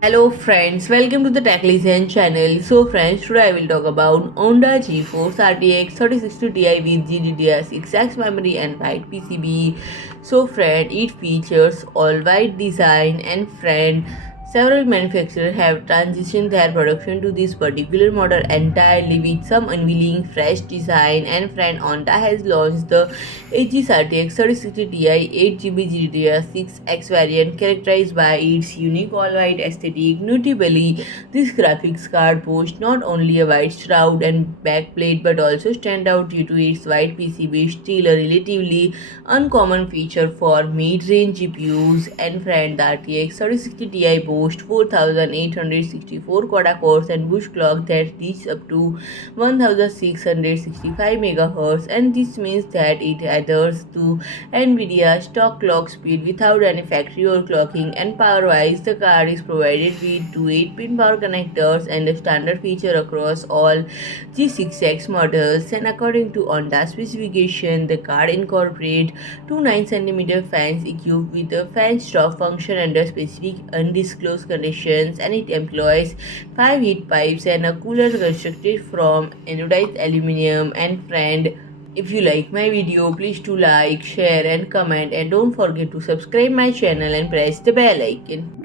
Hello friends, welcome to the TechListen channel. So friends, today I will talk about ONDA GeForce RTX 3060 Ti with GDDR6X memory and white PCB. So friend, it features all white design and friend, several manufacturers have transitioned their production to this particular model entirely with some unveiling fresh design, and friend ONDA has launched the Aegis RTX 3060 Ti 8GB GDDR6X variant characterized by its unique all-white aesthetic. Notably, this graphics card boasts not only a white shroud and backplate but also stand out due to its white PCB, still a relatively uncommon feature for mid-range GPUs. And friend, the RTX 3060 Ti boasts 4864 CUDA cores and boost clock that reaches up to 1665 MHz, and this means that it adheres to NVIDIA stock clock speed without any factory overclocking. And power-wise, the card is provided with two 8-pin power connectors and a standard feature across all G6X models. And according to ONDA specification, the card incorporates two 9 cm fans equipped with a fan stop function under specific undisclosed conditions, and it employs 5 heat pipes and a cooler constructed from anodized aluminum. And friend, if you like my video, please do like, share and comment, and don't forget to subscribe my channel and press the bell icon.